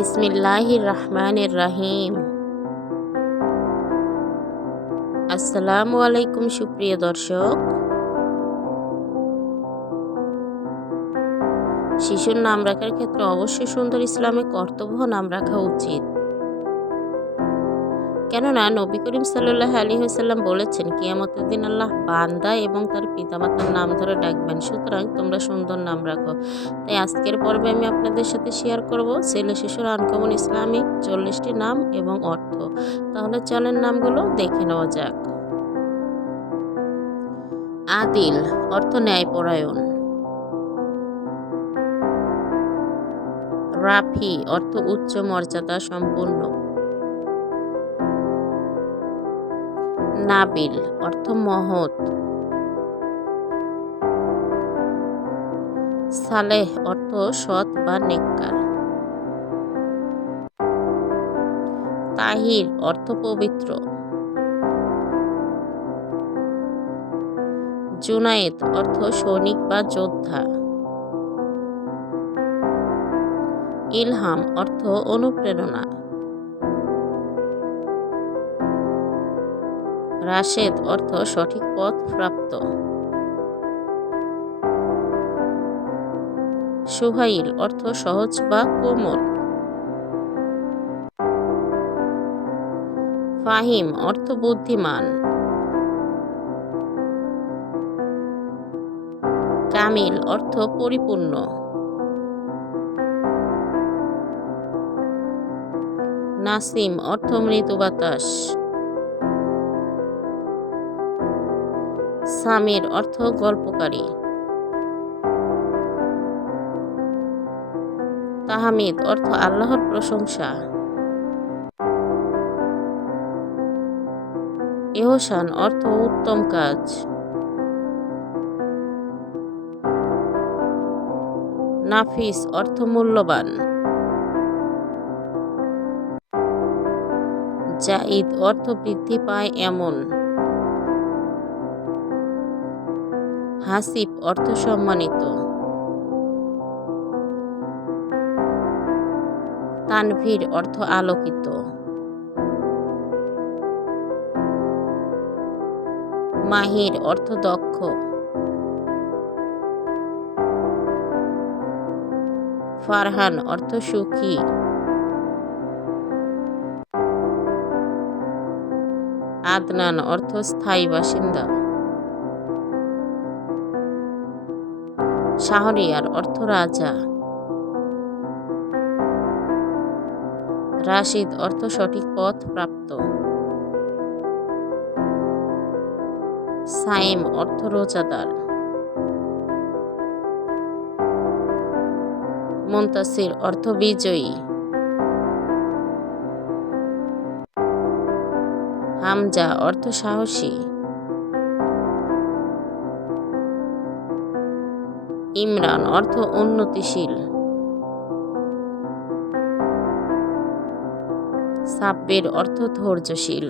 বিসমিল্লাহির রহমানির রহিম। আসসালামু আলাইকুম সুপ্রিয় দর্শক। শিশুর নাম রাখার ক্ষেত্রে অবশ্যই সুন্দর ইসলামে কর্তব্য নাম রাখা উচিত। কেননা নবী করিম সাল্লাল্লাহু আলাইহি ওয়াসাল্লাম বলেছেন, কিয়ামতের দিন আল্লাহ বান্দা এবং তার পিতামাতার নাম ধরে ডাকবেন। সুতরাং তোমরা সুন্দর নাম রাখো। তাই আজকের পর্বে আমি আপনাদের সাথে শেয়ার করব ছেলে শিশুর আনকমন ইসলামিক 40টি নাম এবং অর্থ। তাহলে চলেন নামগুলো দেখে নেওয়া যাক। আদিল অর্থ ন্যায়পরায়ণ। রাফি অর্থ উচ্চ মর্যাদা সম্পন্ন। নাবিল অর্থ মহৎ। সালেহ অর্থ সৎ বা নেককার। তাহির অর্থ পবিত্র। জুনায়েদ অর্থ সৈনিক বা যোদ্ধা। ইলহাম অর্থ অনুপ্রেরণা। রাশেদ অর্থ সঠিক পথ প্রাপ্ত। সুহাইল অর্থ সহজ বা কোমল। ফাহিম অর্থ বুদ্ধিমান। কামিল অর্থ পরিপূর্ণ। নাসিম অর্থ মৃদু বাতাস। সামির অর্থ গল্পকারী। তাহমিদ অর্থ আল্লাহর প্রশংসা। ইহসান অর্থ উত্তম কাজ। নাফিস অর্থ মূল্যবান। জাইদ অর্থ বৃদ্ধি পায় এমন। হাসিব অর্থ সম্মানিত। তানভীর অর্থ আলোকিত। মাহির অর্থ দক্ষ। ফারহান অর্থ সুখী। আদনান অর্থ স্থায়ী বাসিন্দা। শাহরিয়ার অর্থ রাজা। রাশিদ অর্থ সঠিক পথ প্রাপ্ত। সাইম অর্থ রোজাদার। মুনতাসির অর্থ বিজয়ী। হামজা অর্থ সাহসী। ইমরান অর্থ উন্নতিশীল। সাব্বির অর্থ ধৈর্যশীল।